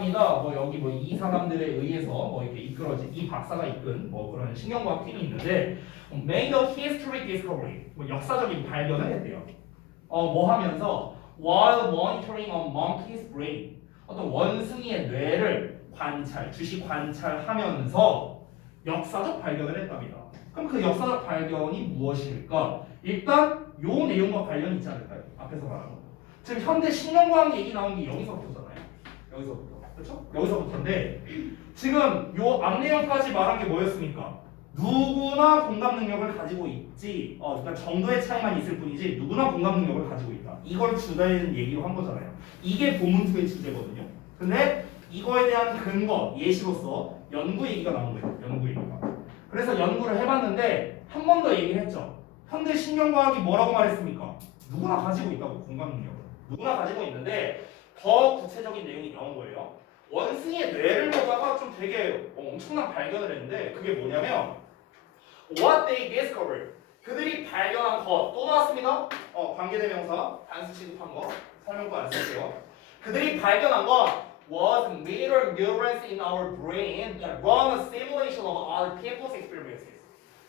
입니다. 뭐 여기 뭐 이 사람들에 의해서 뭐 이렇게 이끌어진 이 박사가 이끈 뭐 그런 신경과학 팀이 있는데 made a history discovery 뭐 역사적인 발견을 했대요. 뭐 하면서 while monitoring a monkey's brain 어떤 원숭이의 뇌를 주시 관찰하면서 역사적 발견을 했답니다. 그럼 그 역사적 발견이 무엇일까? 일단 요 내용과 관련이 있지 않을까요? 앞에서 말한 거. 지금 현대 신경과학 얘기 나온 게 여기서부터잖아요. 여기서부터. 그렇죠? 여기서부터인데 지금 요 앞내용까지 말한 게 뭐였습니까? 누구나 공감 능력을 가지고 있지. 그러니까 정도의 차이만 있을 뿐이지 누구나 공감 능력을 가지고 있다. 이걸 주된 얘기로 한 거잖아요. 이게 본문2의 주제거든요. 근데 이거에 대한 근거, 예시로서 연구 얘기가 나온 거예요. 연구 얘기가. 그래서 연구를 해봤는데 한 번 더 얘기를 했죠. 현대 신경과학이 뭐라고 말했습니까? 누구나 가지고 있다고 공감 능력을. 누구나 가지고 있는데 더 구체적인 내용이 나온 거예요. 원숭이의 뇌를 보다가 좀 되게 엄청난 발견을 했는데 그게 뭐냐면 What they discovered 그들이 발견한 것 또 나왔습니다. 관계대명사 단수 취급한 거 설명도 안 쓸게요. 그들이 발견한 것 was mirror neurons in our brain that run a simulation of other people's experiences.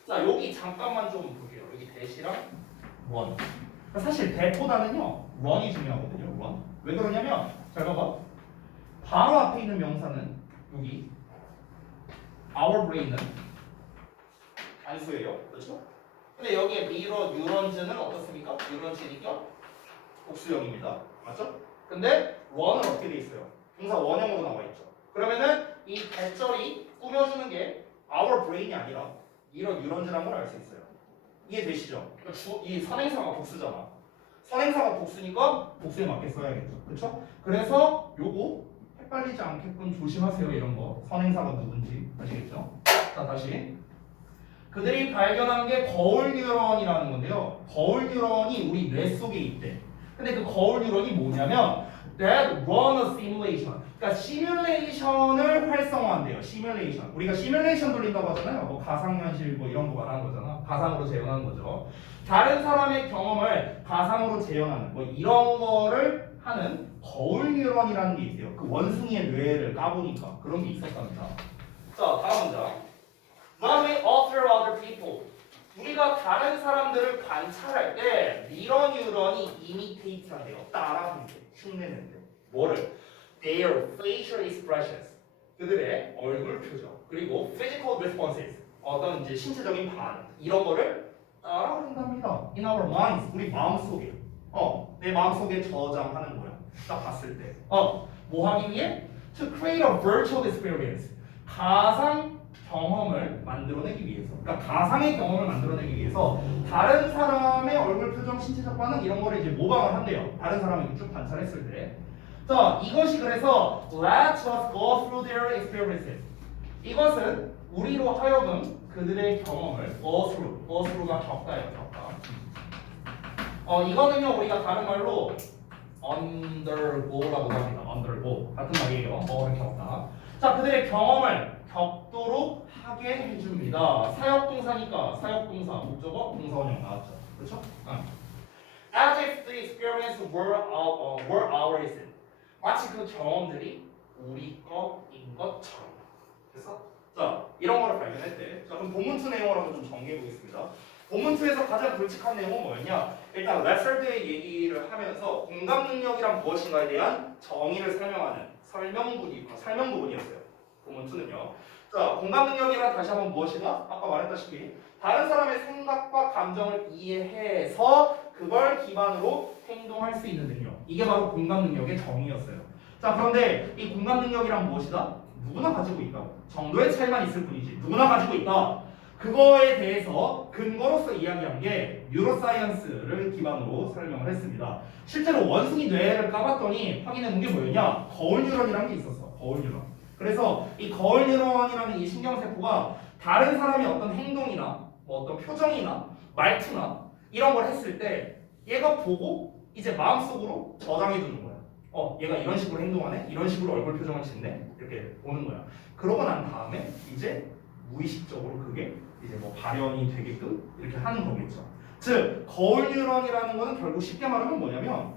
자 여기 잠깐만 좀 볼게요. 여기 대시랑 run. 사실 대보다는요 run이 중요하거든요. run. 왜 그러냐면 잘 봐봐. 바로 앞에 있는 명사는 여기 our brain은 단수예요. 그렇죠? 근데 여기에 미러 뉴런즈는 어떻습니까? 뉴런즈니까 복수형입니다. 맞죠? 근데 run은 어떻게 돼 있어요? 동사 원형으로 나와 있죠. 그러면은 이 대절이 꾸며주는 게 our brain이 아니라 미러 뉴런즈라는 걸 알 수 있어요. 이해되시죠? 이 선행사가 복수잖아. 선행사가 복수니까 복수에 맞게 써야겠죠. 그렇죠? 그래서 요거 헷갈리지 않게끔 조심하세요. 이런 거 선행사가 누군지 아시겠죠? 자 다시 그들이 발견한 게 거울 뉴런이라는 건데요. 거울 뉴런이 우리 뇌 속에 있대. 근데 그 거울 뉴런이 뭐냐면 that run a simulation. 그러니까 시뮬레이션을 활성화한대요. 시뮬레이션. 우리가 시뮬레이션 돌린다고 하잖아요. 뭐 가상현실 뭐 이런 거 말하는 거잖아. 가상으로 재현하는 거죠. 다른 사람의 경험을 가상으로 재현하는 뭐 이런 거를 하는 거울 뉴런이라는 게 있어요. 그 원숭이의 뇌를 까보니까 그런 게 있었답니다. 자, 다음 문장. When we observe other people, 우리가 다른 사람들을 관찰할 때 미러 뉴런이 imitate 한대요. 따라한대, 흉내낸대. 뭐를? Their facial expressions. 그들의 얼굴 표정. 그리고 physical responses. 어떤 이제 신체적인 반응. 이런 거를 따라한답니다. In our minds. 우리 마음속에. 내 마음속에 저장하는 거야. 딱 봤을 때. 뭐 하기 위해? To create a virtual experience. 가상 경험을 만들어내기 위해서. 그러니까 가상의 경험을 만들어내기 위해서 다른 사람의 얼굴 표정, 신체적 반응 이런 거를 이제 모방을 한대요. 다른 사람을 쭉 관찰했을 때. 자, 이것이 그래서 let us go through their experiences. 이것은 우리로 하여금 그들의 경험을 go through가 겪다예요, 겪다. 이거는요 우리가 다른 말로 undergo라고 합니다. undergo 같은 말이에요. 뭐를 겪다. 자, 그들의 경험을 겪도록 하게 해줍니다. 사역동사니까 사역동사, 목적어, 동사원형 나왔죠. 그렇죠? As if the experience were ours. 마치 그 경험들이 우리 거인 것처럼. 됐어? 자, 이런 거를 발견했대. 자, 그럼 본문2 내용을 한번 좀 정리해 보겠습니다. 본문2에서 가장 굵직한 내용은 뭐였냐? 일단 레퍼드의 얘기를 하면서 공감 능력이란 무엇인가에 대한 정의를 설명하는 설명 부분이었어요. 본문2는요. 자, 공감 능력이란 다시 한번 무엇이다? 아까 말했다시피 다른 사람의 생각과 감정을 이해해서 그걸 기반으로 행동할 수 있는 능력. 이게 바로 공감 능력의 정의였어요. 자, 그런데 이 공감 능력이란 무엇이다? 누구나 가지고 있다. 정도의 차이만 있을 뿐이지. 누구나 가지고 있다. 그거에 대해서 근거로서 이야기한 게 뉴로사이언스를 기반으로 설명을 했습니다. 실제로 원숭이 뇌를 까봤더니 확인해 본 게 뭐였냐? 거울 뉴런이라는 게 있었어. 거울 뉴런. 그래서 이 거울 뉴런이라는 이 신경세포가 다른 사람이 어떤 행동이나 뭐 어떤 표정이나 말투나 이런 걸 했을 때 얘가 보고 이제 마음속으로 저장해 두는 거야. 얘가 이런 식으로 행동하네? 이런 식으로 얼굴 표정을 짓네? 이렇게 보는 거야. 그러고 난 다음에 이제 무의식적으로 그게 이제 뭐 발현이 되게끔 이렇게 하는 거겠죠. 즉 거울 뉴런이라는 거는 결국 쉽게 말하면 뭐냐면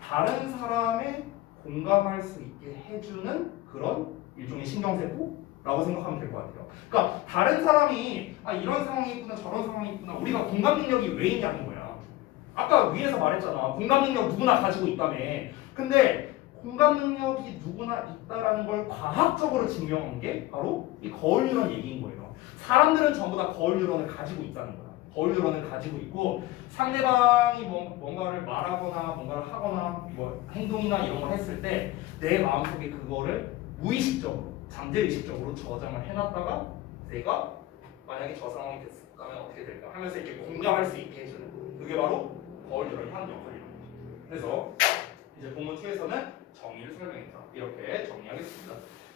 다른 사람의 공감할 수 있게 해주는 그런 일종의 신경세포라고 생각하면 될 것 같아요. 그러니까 다른 사람이 아 이런 상황이 있구나 저런 상황이 있구나 우리가 공감 능력이 왜 있냐는 거야. 아까 위에서 말했잖아. 공감 능력 누구나 가지고 있다며. 근데 공감 능력이 누구나 있다라는 걸 과학적으로 증명한 게 바로 이 거울 뉴런 얘기인 거예요. 사람들은 전부 다 거울 뉴런을 가지고 있다는 거야. 거울 뉴런을 가지고 있고 상대방이 뭔가를 말하거나 뭔가를 하거나 뭐 행동이나 이런 걸 했을 때 내 마음속에 그거를 무의식적으로 잠재의식적으로 저장을 해놨다가 내가 만약에 저 상황이 됐다면 어떻게 될까 하면서 이렇게 공감할 수 있게 해주는 그게 바로 거울 뉴런이 하는 역할입니다. 그래서 이제 본문 2에서는 정의를 설명했다. 이렇게 정리하겠습니다.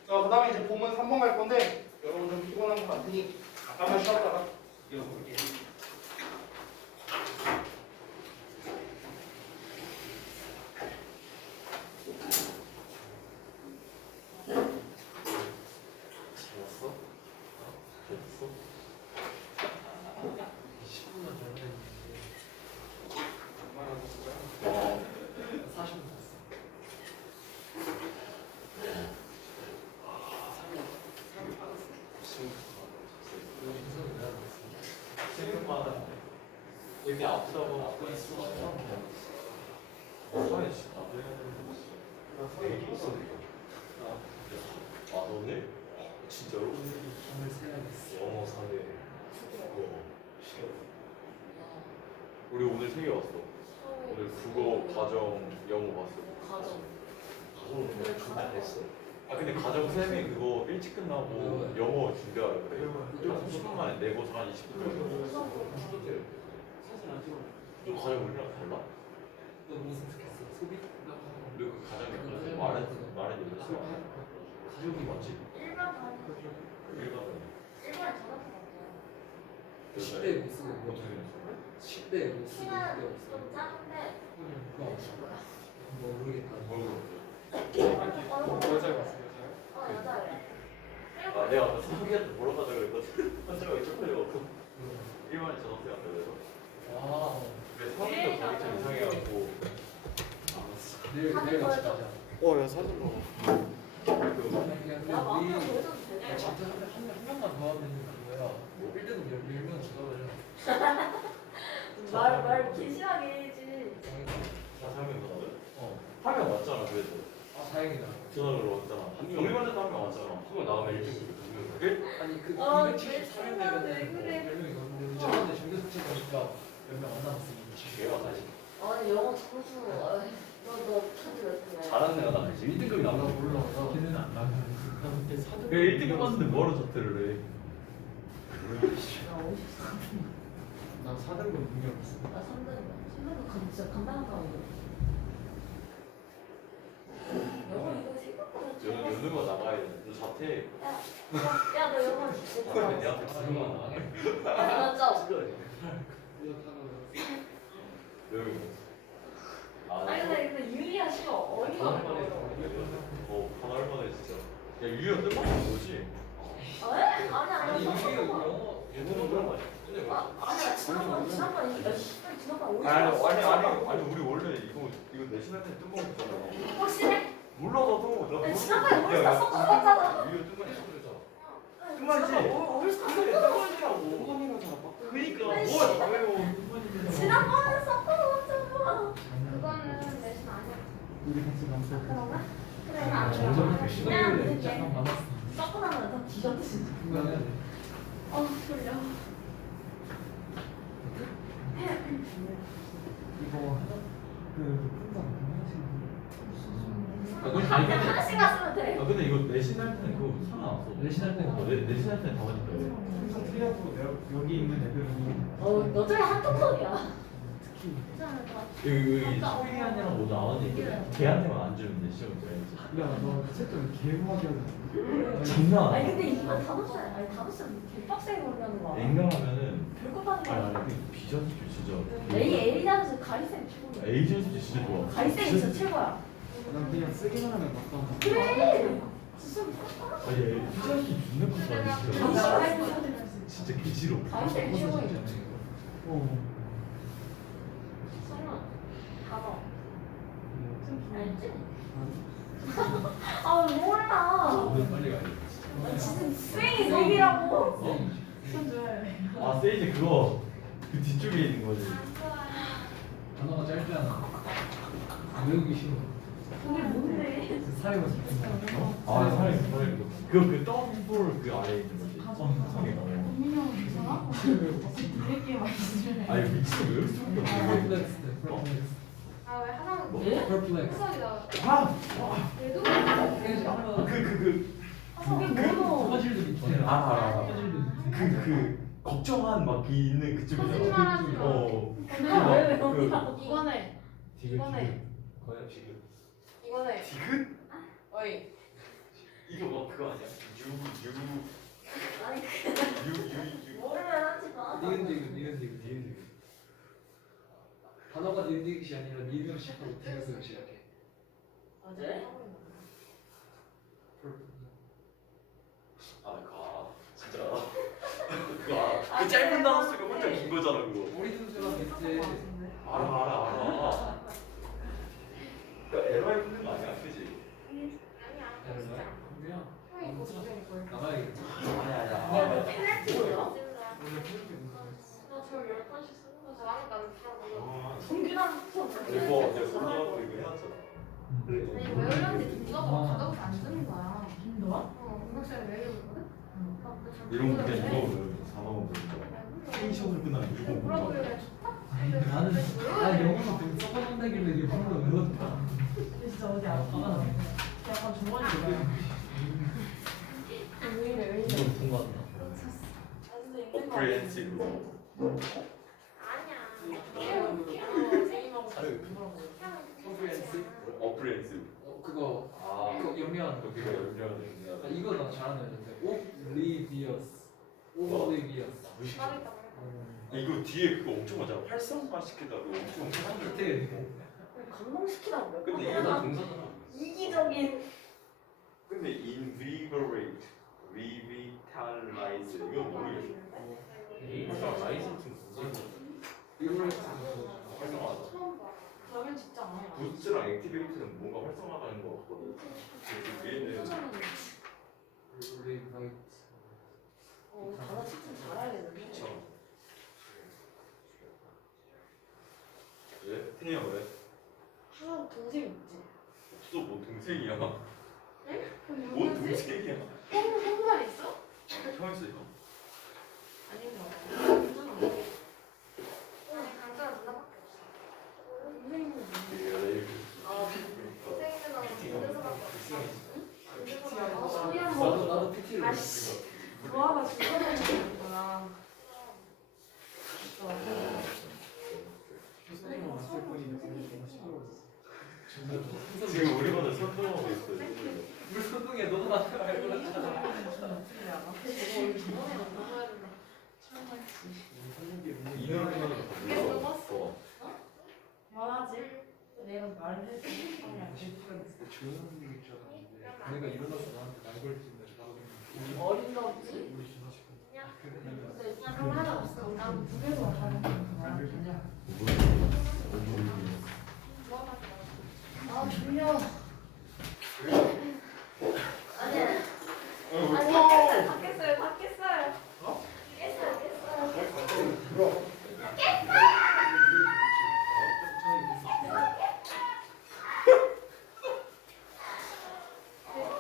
자, 그 다음에 이제 본문 3번 갈 건데 여러분 좀 피곤한 것 같으니 잠깐만 쉬었다가 이어볼게요. 이렇게 아프다고 아프고 있어. 사회 진짜. 얘기 있어. 아 너네? 진짜로? 오늘 세야겠어. 영어 사회. 국어 시험. 우리 오늘 세 개 왔어. 오늘 국어, 가정, 영어 봤어. 가정은 그냥 준비했어. 아 근데 가정 쌤이 그거 일찍 끝나고 영어 준비하라 그래. 30분 만에 내고서 한 20분 정도. 좀 가정 우리랑 달라? 너 무슨 스켰어? 소비? 너 그 가정이 말은 얘기했어. 가족이 맞지? 일반 단위. 일반 일반 전화기 같아요. 10대 못 쓰고 어떻게 됐어? 10대 못 쓰고 10대 키는 없어. 좀 작은데 뭐 모르겠다. 여자애 봤어 여자애? 여자애. 아 내가 아까 사기한테 보러 가자 그랬거든. 한자가 쪽팔려갖고 일반인 전화대 앞에 그래서 와. 근데 사람도 가기 좀 이상해갖고 내일 같이 가자. 야 사진 봐. 그냥 나 마음대로 우리 보여줘도 되네. 진짜 한 명만 더 하면 그거야. 1등급 10명 죽어버려. 말 기시하게 해야지. 사상면 전화대? 어. 한명 왔잖아 그래도 아 다행이다. 전화로 왔잖아. 우리반에도 한명 왔잖아. 그거 나오면 1등 그게? 아니 그 아, 274명 왜 되면은 그래? 10명이 넘는데 우리 저번에 중교 숙제 보니까 몇 명 안 남았으니. 걔가 사실 아니 영어 점수. 너 찾지 왜 그래? 잘하는 애가 나지. 1등급이 나 몰라. 걔는 안 나면. 왜 1등급 봤는데 뭐하러 자퇴를 해? 나 4등급 능력 있어. 나 3등 진짜 감당한다고. 영어 이거 생각보다 연우가 나가야 돼. 너 자퇴. 야너 영어 진짜 그러면 내 앞에 두명만 나가. 맞죠? 여기 아, 아니 근데 유리야 싫어. 어이가 없어. 가나 얼마나 진짜. 야 유희가 뜬금없는 거지? 에? 아니 영어 얘는 그런 거 아니야? 아니야 지난번 오늘 아니 우리 원래 이거 내신할 때 뜬금없잖아. 확실해? 몰라 나도. 나 지난번에 우리 다 섞어봤잖아. 유희가 뜬금없어. 우리 다 섞어봤잖아. 그니까 뭐야 당연히 지난번에 섞어봤잖아. 그거는 내신 아니야. 우리 같이 가서 그런가? 그래 안 저번에 돼. 그냥 그 이제 약간 많았어. 섞고 나면 다 뒤졌지. 그거는 졸려. 이거 그 그건 아니겠네. 하나씩만 쓰면 돼. 근데 이거 내신할 때는 그거 상관없어. 내신할 때는 내신할 때는 다 맞는다. 틀려도 여기 있는 애들은 너 저기 한통속이야. 특히 여기 소희한이랑 뭐 나왔는데 걔한테만 안 주면 돼 시험 때. 야너 채점 개무하게 하잖아. 장난 아니 근데 이거 다섯 살 개빡세게 걸리는 거야. 냉정하면은 별것 아니야. 아니 비전수 진짜. A자에서 가리쌤 최고야. 에이전스 진짜 좋아. 가리쌤이 진짜 최고야. 난 그냥 쓰기만 하면 막상 그래. 진짜 아니 비전수 존나 컸다. 진짜 개 싫어. 가리쌤 최고야. 어. 설마 봐봐. 알지? 아 몰라. 오늘 빨리 가야겠다. 지금 쌩이 놈이라고. 어? 손 줘야 돼. 아 세이지 그거 그 뒤쪽에 있는 거지. 단어가 짧잖아. 외우기 쉬워. 그게 뭔데? 사회가 좋은 거. 아 사람이 그 더블 그 아래에 있는 거지. 민영 괜찮아? 되게 맛있어. 아니 미친 왜 이렇게 수밖에 없어. 퍼플렉스. 퍼플렉스. 아왜 하나는 퍼플렉스. 해석이다. 얘도 그 해석이 뭐노? 퍼즐들 있잖아. 알아. 퍼즐들 그 걱정한 막 있는 그쪽이잖아. 거짓말하지 마. 어. 왜 그- 이거네. 이거네. 거야 지금. 이거네. 디귿? 어이. 이거 뭐 그거 아니야? 아니 유. 모르면 하지 마. 니은디귿. 단어가 니은디귿이 아니라 니은을 시작하고 디귿을 시작해. 맞아? 아 진짜. 그 짧은 단어 쓰고 혼자 긴 거잖아 그거. 우리 동생랑 비슷해. 알아. 그러니까 에러에 붙는 거 아니야, 그지? 아니야. 그냥 형이 이거 고생일 걸. 나가야겠다. 아니야. 팬레트 뭐야? 원래 그렇게 나저 10번씩 쓰는 거 잘하니까 나는 다 동규랑 이거 내가 손잡고 이거 해놨잖아. 아니 외우려는데 동규가 가져서 안 쓰는 거야. 진도야? 음악시간에 외우거든? 이런 거 그냥 이거 외우면 4만 원 되는 거야. 텐션을 끝나면 이거 뭐라 못 그래? 나는 나 영어만 좀 섞어본다길래 일본어로 외웠다. 진짜 어디 안 화가 나네. 약간 중간이야. 왜 이래? 이거 통과한다. 프리엔티브. 어프리엔티브. 그거 아, 그거 연명하는 거. 그거 연결하는 아, 이거 나 잘하는 애인데 오블리비어스. 오블리비어스. 이거 뒤에 그거 엄청 많잖아. 활성화 시키다가 엄청 밑에 감동시키라고. 근데 이게 다 동사잖아. 이기적인. 근데 invigorate, revitalize 이건 모르겠어. 활성화라이즈는 이거를 활성화하다. 처음 봐. 저는 진짜 안 해요. 부스트랑 액티베이트는 뭔가 활성화하는 거 같거든. 그 위에는 리바이트. 단어 진짜 잘하겠는데. 그쵸. 왜? 태희야 왜? 하나 동생 있지. 없어 뭐 동생이야. 그럼 뭐 누구지? 동생이야? 형 있어? 형 있어 형. 아닌가 봐. 아니 강자는 누나밖에 없어. 동생이 누구지? 아 동생이면 나는 군대서밖에 없어. 응? 아 소리야 뭐. 나도 PT를 아씨. 좋아가 죽어다니는구나. 선생님 왔을 뿐인데 너무 시끄러웠어. 지금 우리 반에 선동하고 있어요. 물 선동이야 너도 나한테 말 걸었잖아. 이너를 하는 그게 거 넘었어. 말하지. 내가 말을 해도 조용한 얘기일 줄 알았는데 내가 일어나서 나한테 말 걸지 어린 거지. 근데 그런 거 하나 없어. 난 두개서 하는 거야. 아 졸려. 아니야. 아니 다 깼어요. 다 깼어요. 어? 깼어요.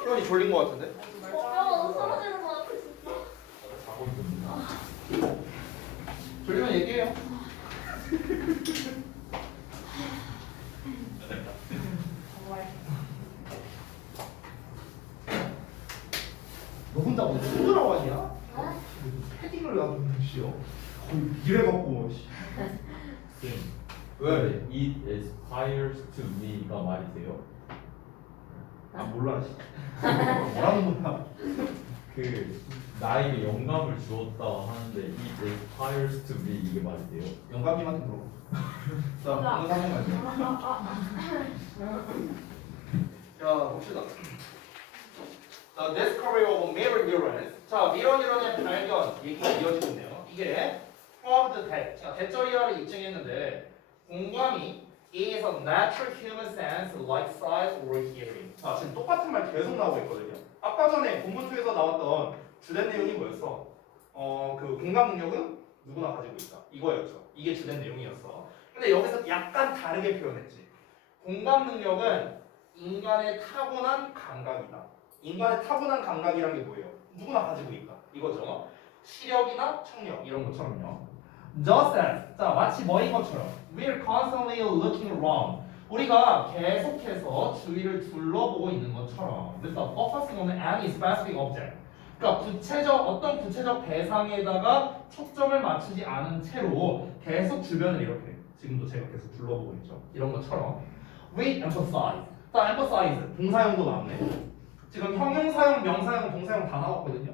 희원이 졸린 거 같은데? 너 사라지는 거 같아 진짜. 졸리면 얘기해요. 너 혼자 뭐 힘들어 하냐? 패딩을 놔두고 씨요. 이래갖고 씨. 왜? It aspires to me가 말이 돼요? 아 몰라 씨. 뭐라는 거야? 그 나에게 영감을 주었다 하는데 it aspires to me 이게 말이 돼요? 영감님한테 물어봐. 자, 오늘 한번 자, 봅시다. 자, discovery of mirror neurons. 자, 미러 뉴런의 발견 얘기가 이어지고 있네요. 이게 proved that. 자, 대절이하를 입증했는데 공감이 is a natural human sense like sight or hearing. 자, 지금 똑같은 말 계속 나오고 있거든요. 아까 전에 본문투에서 나왔던 주된 내용이 뭐였어? 그 공감 능력은 누구나 가지고 있다. 이거였죠. 이게 주된 내용이었어. 근데 여기서 약간 다르게 표현했지. 공감 능력은 인간의 타고난 감각이다. 인간의 타고난 감각이란 게 뭐예요? 누구나 가지고 있다. 이거죠. 시력이나 청력 이런 것처럼요. Just as, 자 마치 뭐인 것처럼 we're constantly looking around. 우리가 계속해서 주위를 둘러보고 있는 것처럼 without focusing on any specific object. 그러니까 어떤 구체적 대상에다가 초점을 맞추지 않은 채로 계속 주변을 이렇게 지금도 제가 계속 둘러보고 있죠. 이런 것처럼 we emphasize. 자, emphasize 동사형도 나왔네. 지금 형용사형, 명사형, 동사형 다 나왔거든요.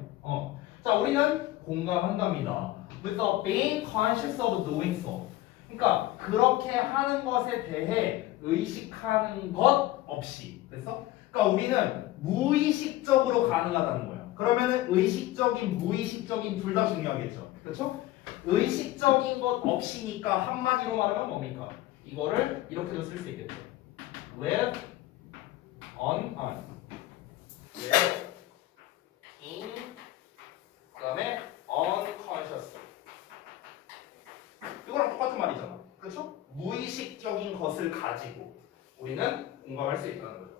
자, 우리는 공감한답니다. Without being conscious of doing so. 그러니까 그렇게 하는 것에 대해 의식하는 것 없이. 그래서 그러니까 우리는 무의식적으로 가능하다는 거야. 그러면은 의식적인, 무의식적인 둘 다 중요하겠죠. 그렇죠? 의식적인 것 없이니까 한마디로 말하면 뭡니까? 이거를 이렇게도 쓸 수 있겠죠. Live on. Live in. 그다음에 unconscious. 이거랑 똑같은 말이잖아. 그렇죠? 무의식적인 것을 가지고 우리는 공감할 수 있다는 거죠.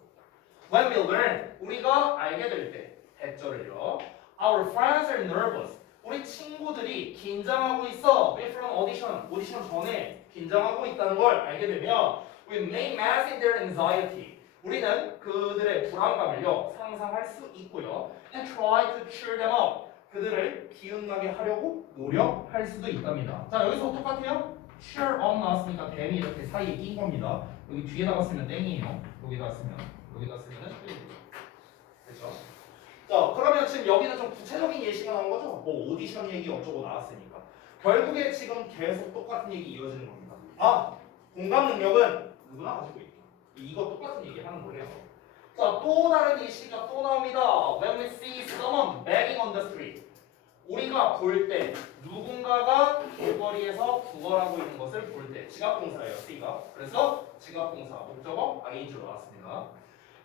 When we learn, 우리가 알게 될 때, 대절을요. Our friends are nervous. 우리 친구들이 긴장하고 있어. Before an audition, 오디션 전에 긴장하고 있다는 걸 알게 되면 we make mass in their anxiety. 우리는 그들의 불안감을요 상상할 수 있고요. And try to cheer them up. 그들을 기운나게 하려고 노력할 수도 있답니다. 자, 여기서 똑같아요. cheer up 나왔으니까 댐이 이렇게 사이에 낀 겁니다. 여기 뒤에다가 쓰면 땡이에요. 여기다 쓰면 틀리죠. 그렇죠? 자, 그러면 지금 여기는 좀 구체적인 예시가 나온 거죠? 뭐 오디션 얘기 어쩌고 나왔으니까. 결국에 지금 계속 똑같은 얘기 이어지는 겁니다. 아, 공감 능력은 누구나 가지고 있다. 이거 똑같은 얘기 하는 거예요. 자, 또 다른 예시가 또 나옵니다. When we see someone begging on the street. 우리가 볼 때 누군가가 길거리에서 구걸하고 있는 것을 볼 때 지각동사예요. C가. 그래서 지각동사 목적어 ing로 나왔습니다.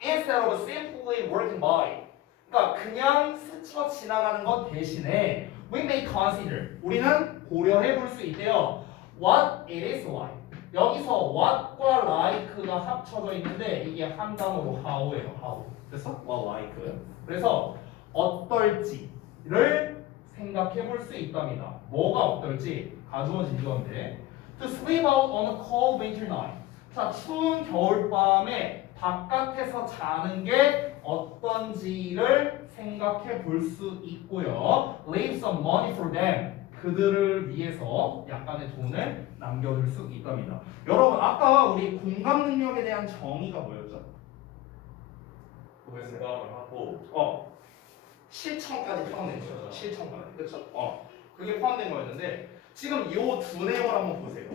Instead of simply working by. 그러니까 그냥 스쳐 지나가는 것 대신에 we may consider. 우리는 고려해 볼 수 있대요. What it is like. 여기서 what과 like가 합쳐져 있는데 이게 한 단어로 how예요. how. 그래서 what like. 그래서 어떨지를 생각해 볼 수 있답니다. 뭐가 어떨지 가주어진 이건데 to sleep out on a cold winter night. 자, 추운 겨울밤에 바깥에서 자는 게 어떤지를 생각해 볼 수 있고요. Leave some money for them. 그들을 위해서 약간의 돈을 남겨둘 수 있답니다. 여러분, 아까 우리 공감 능력에 대한 정의가 뭐였죠? 공감을 하고 실천까지 포함된 거죠. 실천까지. 그렇죠? 그게 포함된 거였는데 지금 이 두 내용을 한번 보세요.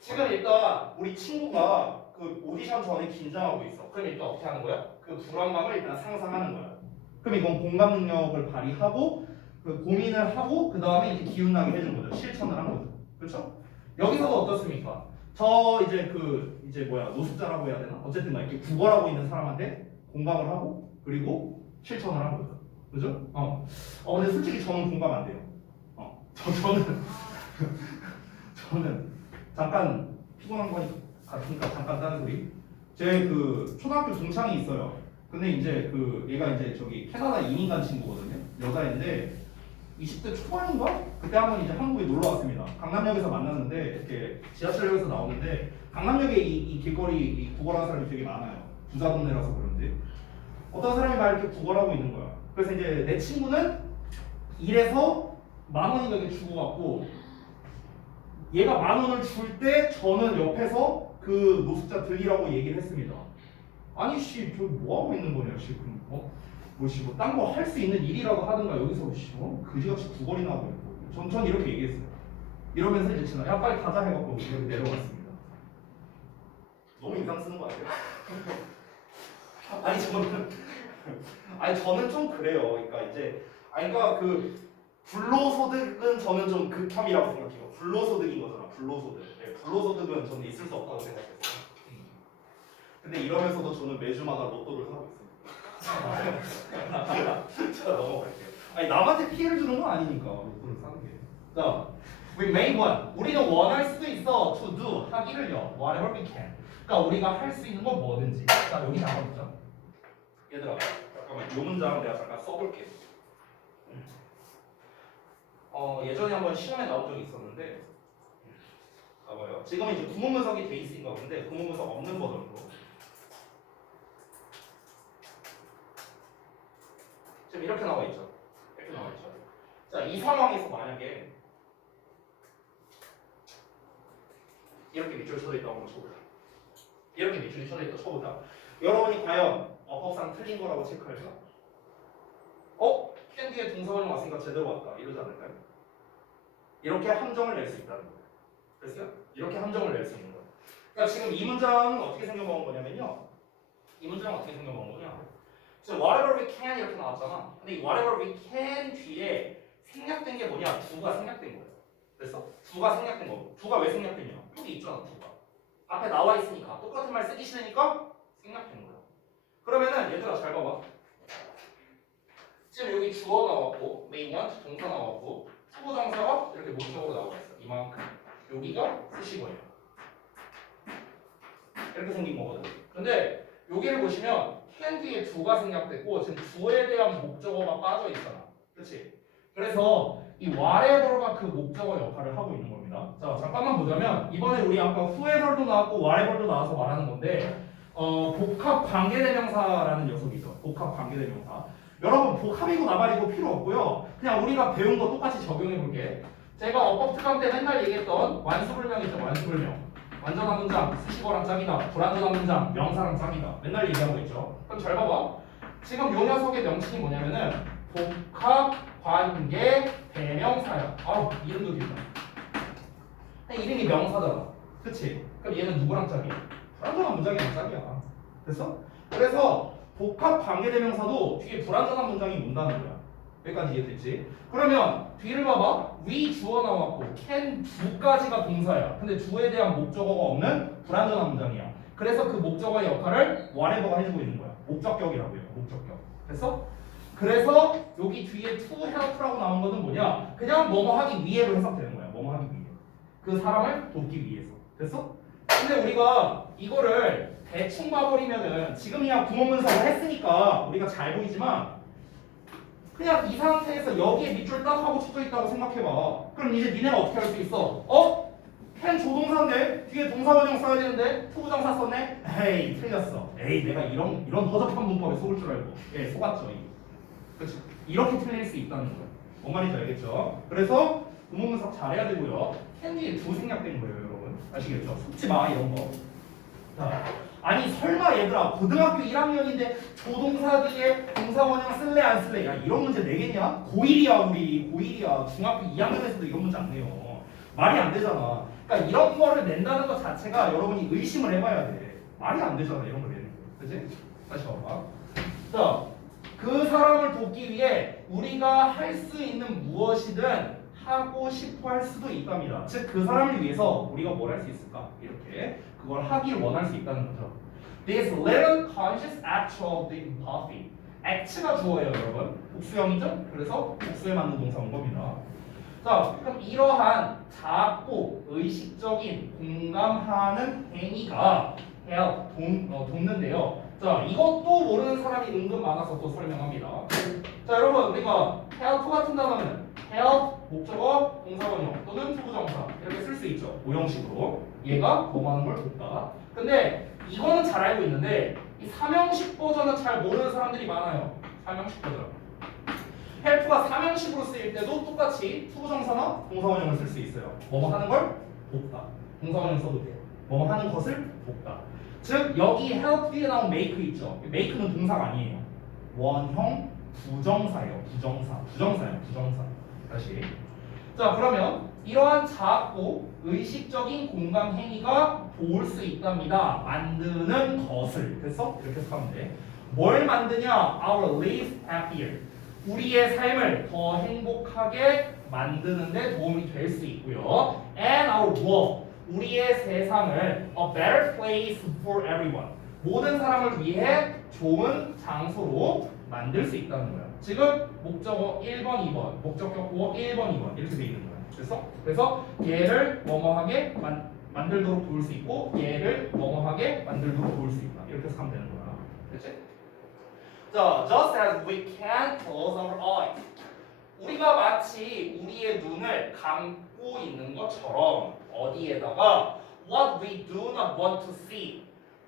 지금 일단 우리 친구가 그 오디션 전에 긴장하고 있어. 그럼 일단 어떻게 하는 거야? 그 불안감을 일단 상상하는 거야. 그럼 이건 공감 능력을 발휘하고 그 고민을 하고 그 다음에 이제 기운나게 해준 거죠. 실천을 한 거죠. 그렇죠? 여기서도 어떻습니까? 이제 노숙자라고 해야 되나? 어쨌든 이렇게 구걸하고 있는 사람한테 공감을 하고 그리고 실천을 한 거죠. 그죠? 근데 솔직히 저는 공감 안 돼요. 저는 잠깐 피곤한 거 같으니까 잠깐 다른 소리. 제 그 초등학교 동창이 있어요. 근데 이제 얘가 이제 저기 캐나다 이민 간 친구거든요. 여자인데 20대 초반인가? 그때 한번 이제 한국에 놀러 왔습니다. 강남역에서 만났는데 이렇게 지하철역에서 나오는데 강남역에 이 길거리 이 구걸하는 사람이 되게 많아요. 부자 동네라서 그런데 어떤 사람이 막 이렇게 구걸하고 있는 거야. 그래서 이제 내 친구는 일해서 10,000원인가 이렇게 주고 갔고 얘가 10,000원을 줄 때 저는 옆에서 그 노숙자 들리라고 얘기를 했습니다. 아니 씨, 저 뭐 하고 있는 거냐 지금? 딴 거 할 수 있는 일이라도 하든가 여기서 그지같이 구걸이나 하고 있고. 전 이렇게 얘기했어요. 이러면서 이제 지나 야 빨리 가자 해갖고 여기 내려갔습니다. 너무 인상 쓰는 거 아니에요? 저는 좀 그래요. 그러니까 이제 그러니까 불로소득은 저는 좀 극혐이라고 생각해요. 불로소득인 거잖아. 불로소득. 네, 불로소득은 저는 있을 수 없다고 생각해서. 근데 이러면서도 저는 매주마다 로또를 사고 있습니다. 자 넘어갈게요. 아니 남한테 피해를 주는 건 아니니까 로또를 사는 게. 자, we may want. 우리는 원할 수도 있어. to do 하기를요. whatever we can. 그러니까 우리가 할 수 있는 건 뭐든지. 자 여기 나와보자. 얘들아 잠깐만 이 문장 내가 잠깐 써볼게. 예전에 한번 시험에 나온 적이 있었는데 봐봐요. 지금은 이제 구문 분석이 돼 있으니까 근데 구문 분석 없는 버전으로 지금 이렇게 나와 있죠. 이렇게 나와 있죠. 자, 이 상황에서 만약에 이렇게 밑줄 쳐져 있다고 한번 쳐보자. 이렇게 밑줄이 쳐져 있다고 쳐보자. 여러분이 과연 어법상 틀린 거라고 체크할까? 캔디의 동사원이 왔으니까 제대로 왔다. 이러지 않을까요? 이렇게 함정을 낼 수 있다는 거예요. 그랬어요? 이렇게 함정을 낼 수 있는 거예요. 그러니까 지금 이 문장은 어떻게 생겨먹은 거냐면요. 이 문장은 어떻게 생겨먹은 거냐? 지금 whatever we can 이렇게 나왔잖아. 근데 이 whatever we can 뒤에 생략된 게 뭐냐? do가 생략된 거예요. 그래서 do가 생략된 거고. do가 왜 생략됐냐? 여기 있잖아, do가. 앞에 나와 있으니까 똑같은 말 쓰기 싫으니까 생략된 거야. 그러면은 얘들아 잘 봐봐. 지금 여기 주어 나왔고 may want 동사 나왔고 투부정사가 이렇게 목적으로 나와 있어. 이만큼. 여기가 수식어예요. 이렇게 생긴 거거든. 근데 여기를 보시면 can 뒤에 do가 생략됐고 지금 do에 대한 목적어가 빠져 있잖아. 그렇지? 그래서 이 whatever가 그 목적어 역할을 하고 있는 겁니다. 자, 잠깐만 보자면 이번에 우리 아까 whoever도 나왔고 whatever도 나와서 말하는 건데 복합 관계대명사라는 녀석이죠. 복합 관계대명사. 여러분 복합이고 나발이고 필요 없고요. 그냥 우리가 배운 거 똑같이 적용해 볼게. 제가 어법 특강 때 맨날 얘기했던 완수불명 있죠. 완수불명. 완전한 문장 수식어랑 짝이다. 불완전한 문장 명사랑 짝이다. 맨날 얘기하고 있죠. 그럼 잘 봐봐. 지금 요 녀석의 명칭이 뭐냐면은 복합 관계 대명사야. 아우 이름도 길다. 이름이 명사잖아. 그치? 그럼 얘는 누구랑 짝이야? 불완전한 문장이랑 짝이야. 됐어? 그래서 복합 관계대명사도 뒤에 불완전한 문장이 온다는 거야. 여기까지 이해됐지? 그러면 뒤를 봐봐. we 주어 나왔고 can do까지가 동사야. 근데 do에 대한 목적어가 없는 불완전한 문장이야. 그래서 그 목적어의 역할을 whatever가 해주고 있는 거야. 목적격이라고 해요. 목적격. 됐어? 그래서 여기 뒤에 to help라고 나온 거는 뭐냐? 그냥 뭐뭐 하기 위해로 해석되는 거야. 뭐뭐 하기 위해. 그 사람을 돕기 위해서. 됐어? 근데 우리가 이거를 대충 봐버리면은 지금이야 구문분석을 했으니까 우리가 잘 보이지만 그냥 이 상태에서 여기에 밑줄 딱 하고 쳐져 있다고 생각해봐. 그럼 이제 니네가 어떻게 할 수 있어? can 조동사인데 뒤에 동사원형 써야 되는데 투부정사 썼네? 에이 틀렸어. 에이 내가 이런 허접한 문법에 속을 줄 알고. 예 속았죠. 그렇지. 이렇게 틀릴 수 있다는 거야. 뭔 말인지 알겠죠? 그래서 구문분석 잘해야 되고요. can 뒤에 도 생략된 거예요 여러분. 아시겠죠? 속지 마 이런 거. 자, 아니 설마 얘들아 고등학교 1학년인데 조동사 뒤에 동사원형 쓸래 안 쓸래? 야 이런 문제 내겠냐? 고1이야 우리 고1이야. 중학교 2학년에서도 이런 문제 안 내요. 말이 안 되잖아. 그러니까 이런 거를 낸다는 것 자체가 여러분이 의심을 해봐야 돼. 말이 안 되잖아 이런 거 내는 거. 그치? 다시 봐봐. 자, 그 사람을 돕기 위해 우리가 할 수 있는 무엇이든 하고 싶어 할 수도 있답니다. 즉 그 사람을 위해서 우리가 뭘 할 수 있을까? 이렇게 그걸 하길 원할 수 있다는 거죠. This little conscious act of the empathy. act가 주어예요, 여러분. 복수형이죠? 그래서 복수에 맞는 동사 온 겁니다. 자, 그럼 이러한 작고 의식적인 공감하는 행위가 help, 돕는데요. 자, 이것도 모르는 사람이 은근 많아서 또 설명합니다. 자, 여러분, 우리가 help 같은 단어는 help, 목적어, 동사원형 또는 투부정사 이렇게 쓸 수 있죠. 오형식으로. 얘가 뭐 하는 걸 돕다. 근데 이거는 잘 알고 있는데 이 삼형식 버전은 잘 모르는 사람들이 많아요. 삼형식 버전. help가 삼형식으로 쓰일 때도 똑같이 투부정사나 동사원형을 쓸 수 있어요. 뭐 하는 걸 돕다. 동사원형 써도 돼요. 뭐 하는 것을 돕다. 즉 여기 help 뒤에 나온 make 있죠. make는 동사가 아니에요. 원형 부정사예요. 부정사예요. 부정사. 다시. 자 그러면 이러한 작고 의식적인 공감 행위가 도울 수 있답니다. 만드는 것을. 됐어? 이렇게 해서 하면 돼. 뭘 만드냐? Our lives happier. 우리의 삶을 더 행복하게 만드는 데 도움이 될 수 있고요. And our world, 우리의 세상을 a better place for everyone, 모든 사람을 위해 좋은 장소로 만들 수 있다는 거야. 지금 목적어 1번, 2번, 목적격 보어 1번, 2번 이렇게 돼 있는 거야. 그래서 얘를 뭐뭐하게 만들도록 도울 수 있고 얘를 뭐뭐하게 만들도록 도울 수 있다. 이렇게 해서 하면 되는 거야. 그렇지? 자, just as we can close our eyes. 우리가 마치 우리의 눈을 감고 있는 것처럼 어디에다가 what we do not want to see,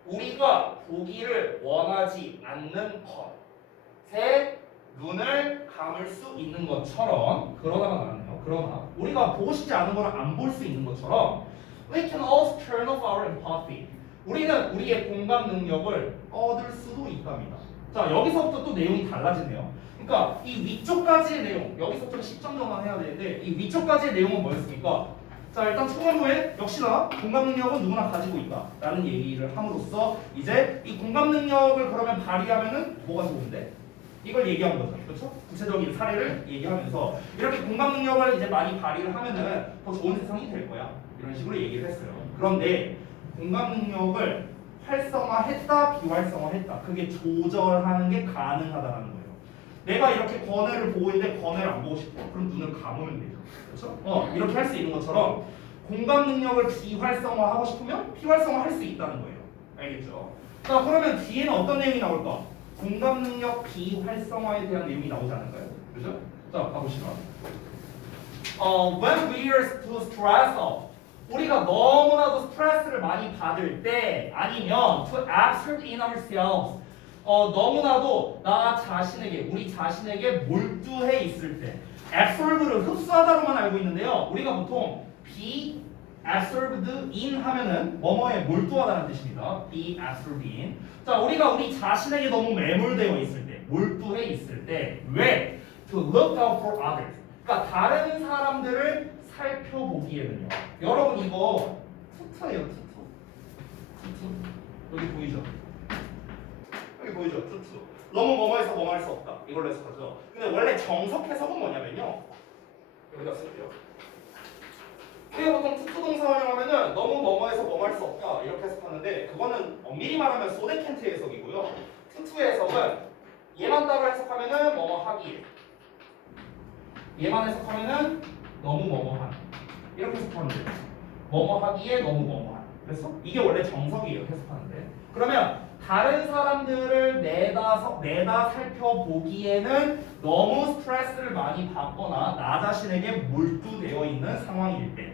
우리가 보기를 원하지 않는 것에 눈을 감을 수 있는 것처럼, 그러다가 나왔네요. 그러나 우리가 보고 싶지 않은 걸 안 볼 수 있는 것처럼 we can also turn off our empathy, 우리는 우리의 공감 능력을 얻을 수도 있답니다. 자, 여기서부터 또 내용이 달라지네요. 그러니까 이 위쪽까지의 내용, 여기서부터 10점 전환해야 되는데 이 위쪽까지의 내용은 뭐였습니까? 자, 일단 초반부에 역시나 공감 능력은 누구나 가지고 있다라는 얘기를 함으로써 이제 이 공감 능력을 그러면 발휘하면은 뭐가 좋은데? 이걸 얘기한 거죠. 그렇죠? 구체적인 사례를 얘기하면서 이렇게 공감 능력을 이제 많이 발휘를 하면은 더 좋은 세상이 될 거야. 이런 식으로 얘기를 했어요. 그런데 공감 능력을 활성화했다, 비활성화했다, 그게 조절하는 게 가능하다는 거예요. 내가 이렇게 권해를 보고 있는데 권해를 안 보고 싶어. 그럼 눈을 감으면 되죠. 그렇죠? 이렇게 할 수 있는 것처럼 공감 능력을 비활성화하고 싶으면 비활성화할 수 있다는 거예요. 알겠죠? 자, 그러면 뒤에는 어떤 내용이 나올까? 공감 능력 비활성화에 대한 내용이 나오지 않을까요? 그죠? 자, 가보시죠. When we are too stressed out, 우리가 너무나도 스트레스를 많이 받을 때, 아니면 to absorb in ourselves, 너무나도 나 자신에게, 우리 자신에게 몰두해 있을 때, absorb를 흡수하다로만 알고 있는데요. 우리가 보통 be absorbed in 하면은 뭐뭐에 몰두하다는 뜻입니다. be absorbed in. 자, 우리가 우리 자신에게 너무 매몰되어 있을 때, 몰두해 있을 때, 왜? To look out for others. 그러니까 다른 사람들을 살펴보기에는요. 여러분 이거 투투예요, 투투. 여기 보이죠? 여기 보이죠? 투투. 너무 뭐뭐해서 뭐뭐 할 수 없다. 이걸로 해석하죠. 근데 원래 정석 해석은 뭐냐면요. 여기다 쓸게요. 우리가 보통 투투 동사 활용하면은 너무 뭐뭐해서 뭐뭐 할 수 없다 이렇게 해석하는데, 그거는 엄밀히 말하면 소데켄트 해석이고요. 투투의 해석은 얘만 따로 해석하면은 뭐뭐 하기, 얘만 해석하면은 너무 뭐뭐한, 이렇게 해석하면 돼요. 뭐뭐 하기에 너무 뭐뭐한. 그래서 이게 원래 정석이에요, 해석하는데. 그러면 다른 사람들을 내다 살펴보기에는 너무 스트레스를 많이 받거나 나 자신에게 몰두되어 있는 상황일 때.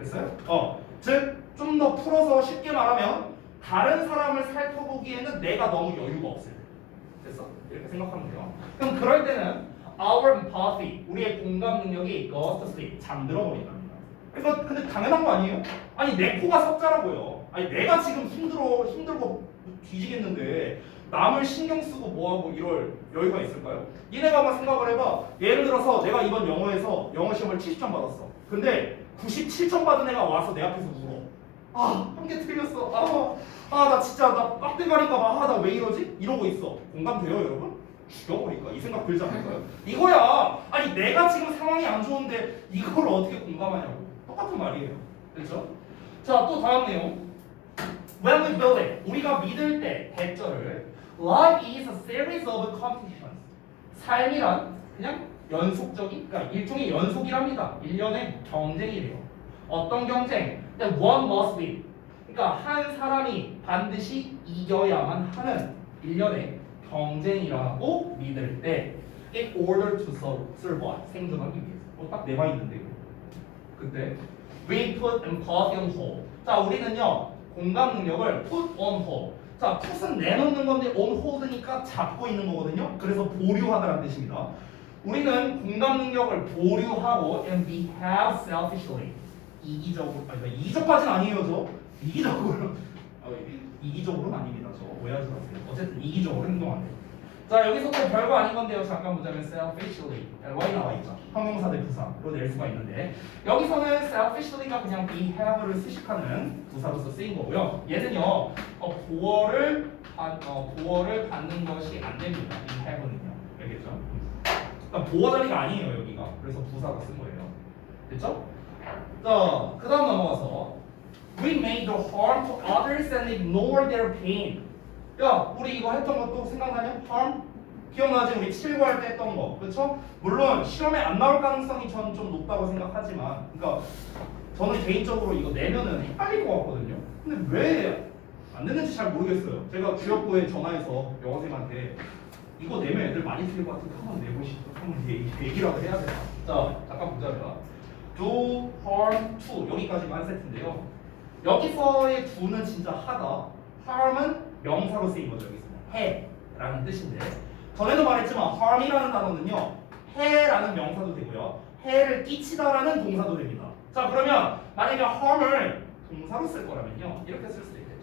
됐어요? 즉 좀 더 풀어서 쉽게 말하면 다른 사람을 살펴보기에는 내가 너무 여유가 없을 때. 됐어? 이렇게 생각하면 돼요. 그럼 그럴 때는 our empathy, 우리의 공감 능력이 goes to sleep, 잠들어 버린답니다. 그러니까 근데 당연한 거 아니에요? 아니 내 코가 석자라고요. 아니 내가 지금 힘들고 뒤지겠는데 남을 신경 쓰고 뭐하고 이럴 여유가 있을까요? 니네가 한번 생각을 해봐. 예를 들어서 내가 이번 영어에서 영어 시험을 70점 받았어. 근데 97점 받은 애가 와서 내 앞에서 울어. 한 개 틀렸어. 나 진짜 나 빡대가리인가 봐. 나 왜 이러지? 이러고 있어. 공감돼요, 여러분? 죽여버릴까? 이 생각 들지 않을까요? 이거야. 아니 내가 지금 상황이 안 좋은데 이걸 어떻게 공감하냐고. 똑같은 말이에요. 그렇죠? 자, 또 다음 내용. When we believe, 우리가 믿을 때 대절을 Life is a series of competitions. 삶이란 그냥 연속적인, 그러니까 일종의 연속이랍니다. 1년의 경쟁이래요. 어떤 경쟁? That one must win. 그러니까 한 사람이 반드시 이겨야만 하는 1년의 경쟁이라고 믿을 때 in order to survive, 생존하기 위해서. 딱 내 마인드인데요. 그때 we put empathy on hold. 자, 우리는요 공감 능력을 put on hold. 자, put은 내놓는 건데 on hold니까 잡고 있는 거거든요. 그래서 보류하다라는 뜻입니다. 우리는 공감 능력을 보류하고 and behave selfishly. 이기적까지는 아니에요, 저. 이기적으로는 아닙니다, 저. 오해하지 마세요. 어쨌든 이기적으로 행동하네요. 자, 여기서 또 별거 아닌 건데요. 잠깐 보자면 selfishly, ly 나와 있죠. 형용사 대 부사로 낼 수가 있는데 여기서는 selfishly가 그냥 behave를 수식하는 부사로서 쓰인 거고요. 얘는요, 보어를 받는 것이 안 됩니다. behave는요, 알겠죠? 보호 자리가 아니에요 여기가. 그래서 부사가 쓴 거예요. 됐죠? 자, 그 다음 넘어가서 We may do harm to others and ignore their pain. 야, 우리 이거 했던 것도 생각나냐? harm? 기억나지? 우리 7구 할 때 했던 거. 그렇죠? 물론 시험에 안 나올 가능성이 전 좀 높다고 생각하지만 그러니까 저는 개인적으로 이거 내면은 헷갈릴 것 같거든요. 근데 왜 안 되는지 잘 모르겠어요. 제가 주역부에 전화해서 영어쌤한테 이거 내면 애들 많이 틀릴 것 같은데 한번 내보시죠. 한번 얘기라도 해야 되나? 자, 잠깐 보자면 do, harm, to 여기까지가 한 세트인데요. 여기서의 do는 진짜 하다, harm은 명사로 쓰인 거죠. 여기서는 해라는 뜻인데 전에도 말했지만 harm이라는 단어는요 해라는 명사도 되고요 해를 끼치다라는 동사도 됩니다. 자, 그러면 만약에 harm을 동사로 쓸 거라면요 이렇게 쓸 수도 있겠죠.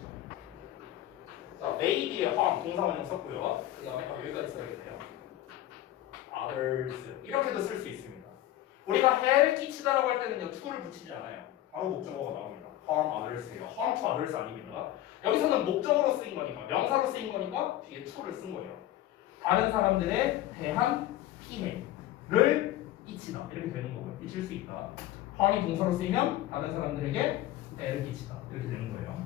자, maybe의 harm 동사 원형 썼고요. 그 다음에 여기까지 써야겠네요. others 이렇게도 쓸 수 있습니다. 우리가 해를 끼치다라고 할 때는요 to를 붙이지 않아요. 바로 목적어가 나옵니다. harm others예요. harm to others 아닙니다. 여기서는 목적어로 쓰인 거니까 명사로 쓰인 거니까 뒤에 to를 쓴 거예요. 다른 사람들에 대한 피해를 끼치다 이렇게 되는 거고요. 끼칠 수 있다. harm이 동사로 쓰이면 다른 사람들에게 해를 끼치다 이렇게 되는 거예요.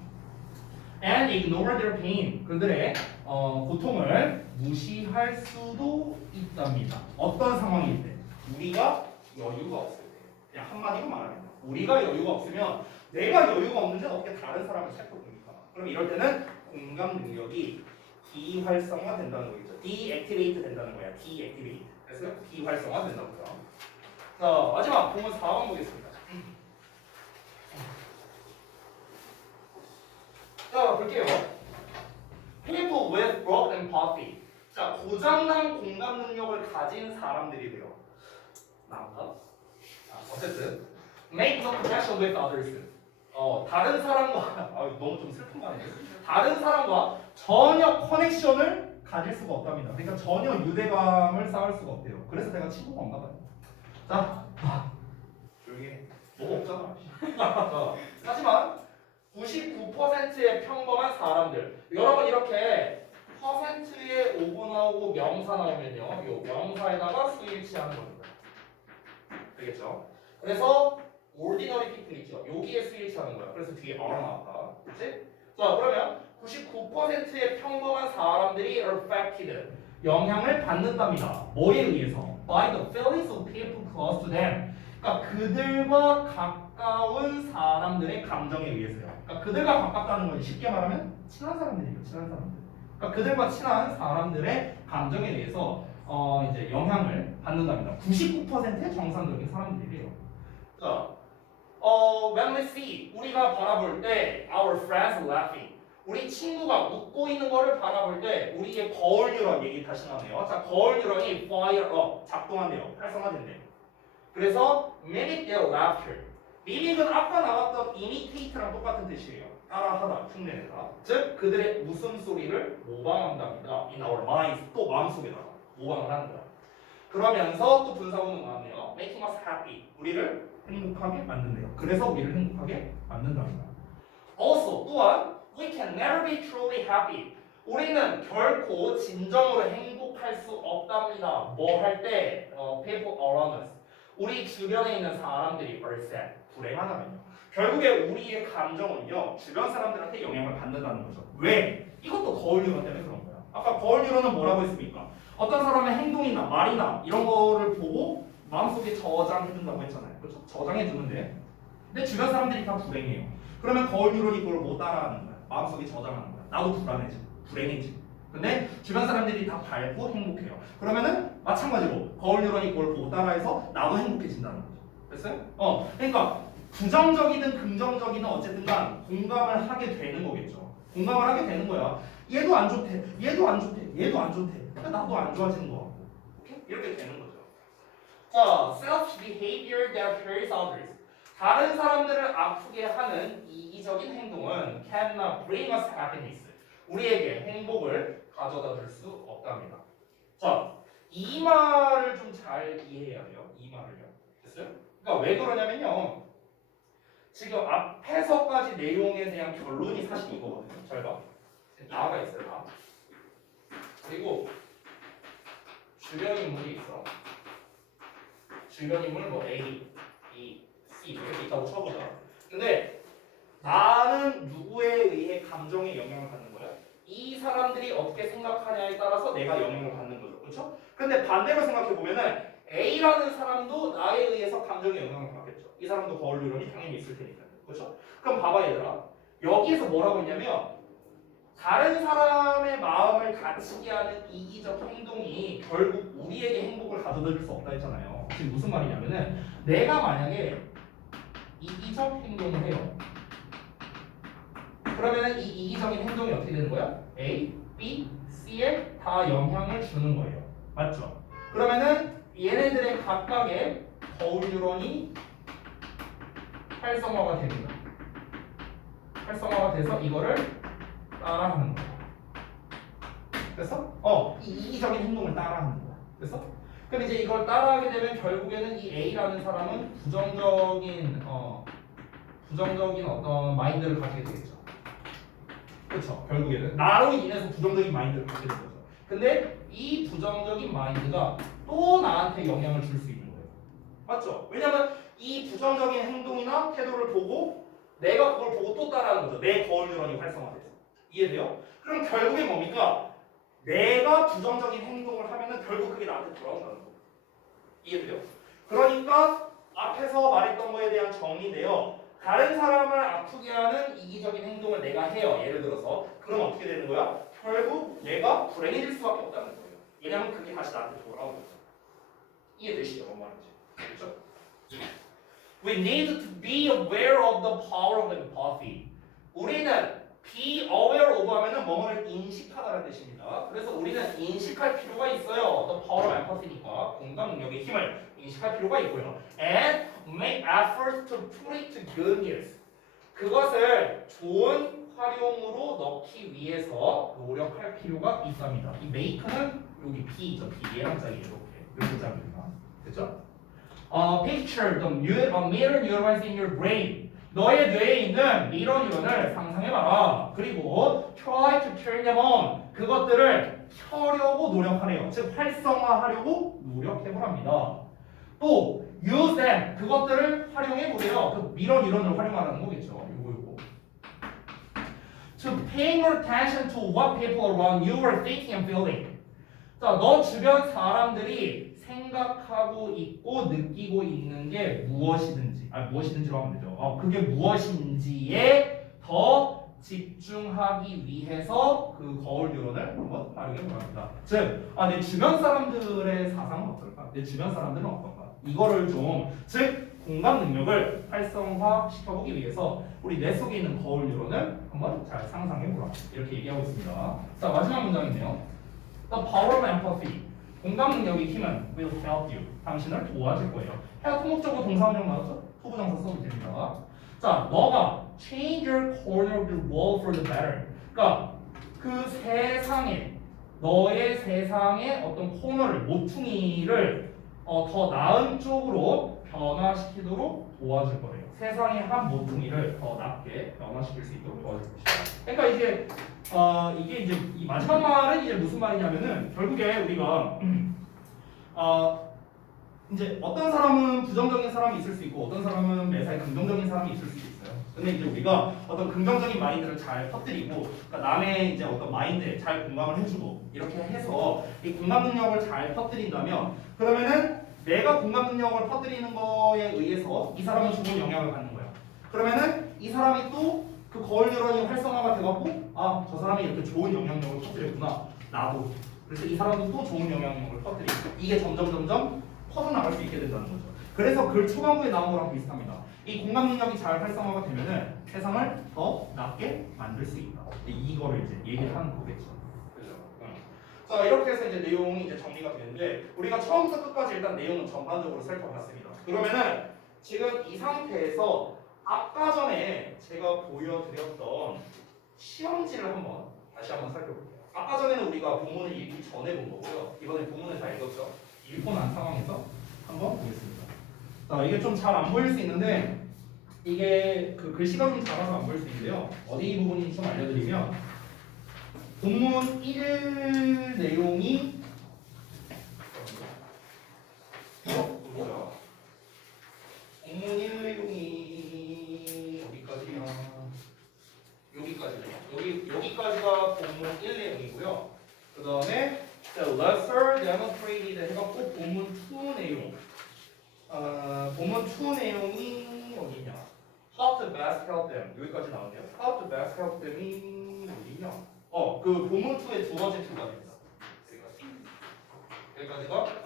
And ignore their pain. 그들의 고통을 무시할 수도 있답니다. 어떤 상황일 때? 우리가 여유가 없을 때. 그냥 한마디로 말하면 우리가 여유가 없으면 내가 여유가 없는데 어떻게 다른 사람을 살펴봅니까? 그럼 이럴 때는 공감 능력이 비활성화 된다는 거겠죠. deactivate 된다는 거야. deactivate. 그래서 비활성화 된다고요. 자, 마지막 공은 4번 보겠습니다. 자, 볼게요. People with broken empathy. 자, 고장난 공감 능력을 가진 사람들이래요. 나온가? 어쨌든 make no connection with others. 다른 사람과 너무 좀 슬픈 거 아니에요? 다른 사람과 전혀 커넥션을 가질 수가 없답니다. 그러니까 전혀 유대감을 쌓을 수가 없대요. 그래서 내가 친구가 없나 봐요. 자, 조용히 해. 뭐가 없잖아. 자, 하지만 99%의 평범한 사람들. 여러분 이렇게 퍼센트에 오고 나오고 명사 나오면요. 이 명사에다가 수일치하는 겁니다. 되겠죠? 그래서 ordinary people 있죠. 여기에 수일치하는 거야. 그래서 뒤에 are 나왔다. 그렇지? 자, 그러면 99%의 평범한 사람들이 affected 영향을 받는답니다. 뭐에 의해서? By the feelings of people close to them. 그러니까 그들과 가까운 사람들의 감정에 의해서요. 그러니까 그들과 가깝다는 건 쉽게 말하면 친한 사람들이에요. 친한 사람들. 그러니까 그들과 친한 사람들의 감정에 의해서 이제 영향을 받는답니다. 99%의 정상적인 사람들이에요. 자, when we see 우리가 바라볼 때 our friends laughing 우리 친구가 웃고 있는 거를 바라볼 때 우리의 거울 뉴런 얘기 다시 나오네요. 자, 거울 뉴런이 fire up 작동한대요. 활성화된대요. 그래서 mimic their laughter. mimic은 아까 나왔던 imitate랑 똑같은 뜻이에요. 따라하다, 흉내내다. 즉 그들의 웃음소리를 모방한답니다. in our minds 또 마음속에다가 모방을 하는 거야. 그러면서 또 분사구문 나왔네요. making us happy. 우리를 행복하게 만든대요. 그래서 우리를 행복하게 만든답니다. Also 또한 we can never be truly happy. 우리는 결코 진정으로 행복할 수 없답니다. 뭐 할 때? people around us. 우리 주변에 있는 사람들이 are sad. 불행하다면요. 결국에 우리의 감정은요. 주변 사람들한테 영향을 받는다는 거죠. 왜? 이것도 거울 뉴런 때문에 그런 거야. 아까 거울 뉴런은 뭐라고 했습니까? 어떤 사람의 행동이나 말이나 이런 거를 보고 마음속에 저장해둔다고 했잖아요. 그렇죠? 저장해두는데 근데 주변 사람들이 다 불행해요. 그러면 거울 뉴런이 그걸 못 따라하는 거야. 마음속에 저장하는 거야. 나도 불안해지, 불행해지. 근데 주변 사람들이 다 밝고 행복해요. 그러면은 마찬가지로 거울 뉴런이 그걸 못 따라해서 나도 행복해진다는 거죠. 됐어요? 그러니까 부정적이든 긍정적이든 어쨌든간 공감을 하게 되는 거겠죠. 공감을 하게 되는 거야. 얘도 안 좋대, 얘도 안 좋대, 얘도 안 좋대. 그러니까 나도 안 좋아지는 거 같고. 이렇게 되는 거죠. 자, self behavior that hurts others. 다른 사람들을 아프게 하는 이기적인 행동은 cannot bring us happiness. 우리에게 행복을 가져다 줄 수 없답니다. 자, 이 말을 좀 잘 이해해야 돼요. 이 말을요. 됐어요? 그러니까 왜 그러냐면요. 지금 앞에서까지 내용에 대한 결론이 사실 이거거든요. 잘 봐. 나가 있어요. 나. 그리고 주변 인물이 있어. 주변 인물 뭐 A, B, C 이렇게 있다고 쳐보자. 근데 나는 누구에 의해 감정에 영향을 받는 거야? 이 사람들이 어떻게 생각하냐에 따라서 내가 영향을 받는 거죠. 그렇죠? 근데 반대로 생각해 보면은 A라는 사람도 나에 의해서 감정에 영향을 받겠죠. 이 사람도 거울 유론이 당연히 있을 테니까요. 그렇죠? 그럼 봐봐 얘들아. 여기에서 뭐라고 했냐면 다른 사람의 마음을 다치게 하는 이기적 행동이 결국 우리에게 행복을 가져다 줄 수 없다 했잖아요. 지금 무슨 말이냐면은 내가 만약에 이기적 행동을 해요. 그러면은 이 이기적인 행동이 어떻게 되는 거야? A, B, C에 다 영향을 주는 거예요. 맞죠? 그러면은 얘네들의 각각의 거울 뉴런이 활성화가 됩니다. 활성화가 돼서 이거를 따라하는 거야. 그래서 이 이기적인 행동을 따라하는 거야. 그래서 그럼 이제 이걸 따라하게 되면 결국에는 이 A라는 사람은 부정적인 어떤 마인드를 가지게 되겠죠. 그렇죠. 결국에는 나로 인해서 부정적인 마인드를 갖게 되는 거죠. 근데 이 부정적인 마인드가 또 나한테 영향을 줄 수 있는 거예요. 맞죠? 왜냐면 이 부정적인 행동이나 태도를 보고 내가 그걸 보고 또 따라하는 거죠. 내 거울 뉴런이 활성화돼서. 이해돼요? 그럼 결국엔 뭡니까? 내가 부정적인 행동을 하면은 결국 그게 나한테 돌아온다는 거. 이해돼요? 그러니까 앞에서 말했던 거에 대한 정의인데요. 다른 사람을 아프게 하는 이기적인 행동을 내가 해요. 예를 들어서. 그럼 어떻게 되는 거야? 결국 내가 불행해질 수밖에 없다는 거예요. 왜냐면 그게 다시 나한테 돌아오는 거죠. 이해되시죠? 뭔 말인지. 그렇죠? We need to be aware of the power of empathy. 우리는 be aware of 하면은 뭐뭐를 인식하다는 뜻입니다. 그래서 우리는 인식할 필요가 있어요. The power of empathy니까 공감 능력의 힘을 인식할 필요가 있고요. And make efforts to put it to good use. 그것을 좋은 활용으로 넣기 위해서 노력할 필요가 있답니다. 이 make는 여기 B죠. B랑 짝이 이렇게 짝입니다. 됐죠? Picture the mirror neurons in your brain. 너의 뇌에 있는 미러 뉴런을 상상해봐라. 그리고 try to turn them on. 그것들을 켜려고 노력하래요. 즉 활성화하려고 노력해보랍니다. 또 use them. 그것들을 활용해보래요. 그 미러 뉴런을 활용하라는 거겠죠. 요거. To pay more attention to what people around you are thinking and feeling. 자, 너 주변 사람들이 생각하고 있고 느끼고 있는 게 무엇이든지로 하면 되죠. 그게 무엇인지에 더 집중하기 위해서 그 거울 뉴런을 한번 활용해 보랍니다. 즉, 내 주변 사람들의 사상은 어떨까? 내 주변 사람들은 어떨까? 이거를 즉 공감 능력을 활성화 시켜보기 위해서 우리 뇌 속에 있는 거울 뉴런을 한번 잘 상상해 보라. 이렇게 얘기하고 있습니다. 자, 마지막 문장인데요. The power of empathy. 공감 능력의 힘은 will help you. 당신을 도와줄 거예요. help 목적으로 동사원형 나왔죠? 투부정사 써도 됩니다. 자, 너가 change your corner of the world for the better. 그러니까 그 너의 세상의 어떤 코너를, 모퉁이를 더 나은 쪽으로 변화시키도록 도와줄 거예요. 세상의 한 모퉁이를 더 낮게 변화시킬 수 있도록 도와줄 것이다. 그러니까 이게 이제 이 마지막 말은 이제 무슨 말이냐면은 결국에 우리가 이제 어떤 사람은 부정적인 사람이 있을 수 있고 어떤 사람은 매사에 긍정적인 사람이 있을 수도 있어요. 근데 이제 우리가 어떤 긍정적인 마인드를 잘 퍼뜨리고 그러니까 남의 이제 어떤 마인드에 잘 공감을 해주고 이렇게 해서 이 공감 능력을 잘 퍼뜨린다면 그러면은 내가 공감 능력을 퍼뜨리는 거에 의해서 이 사람은 좋은 영향을 받는 거야. 그러면은 이 사람이 또 그 거울 뉴런이 활성화가 돼갖고 저 사람이 이렇게 좋은 영향력을 퍼뜨렸구나. 나도. 그래서 이 사람도 또 좋은 영향력을 퍼뜨리고 이게 점점 퍼져나갈 수 있게 된다는 거죠. 그래서 글 초반부에 나온 거랑 비슷합니다. 이 공감 능력이 잘 활성화가 되면은 세상을 더 낫게 만들 수 있다. 이거를 이제 얘기를 하는 거겠죠. 그죠? 자, 이렇게 해서 이제 내용이 이제 정리가 되는데 우리가 처음부터 끝까지 일단 내용은 전반적으로 살펴봤습니다. 그러면은 지금 이 상태에서 아까 전에 제가 보여드렸던 시험지를 다시 한번 살펴볼게요. 아까 전에는 우리가 본문을 읽기 전에 본 거고요. 이번에 본문을 다 읽었죠. 읽고 난 상황에서 한번 보겠습니다. 자, 이게 좀 잘 안 보일 수 있는데 이게 그 글씨가 좀 작아서 안 보일 수 있는데요. 어디 부분인지 좀 알려드리면 본문 1 내용이 투 내용이 어디 있냐? How to best help them 여기까지 나오네요. How to best help them이 어디 있냐? 그 보문 2의 두 번째 큐가 됩니다.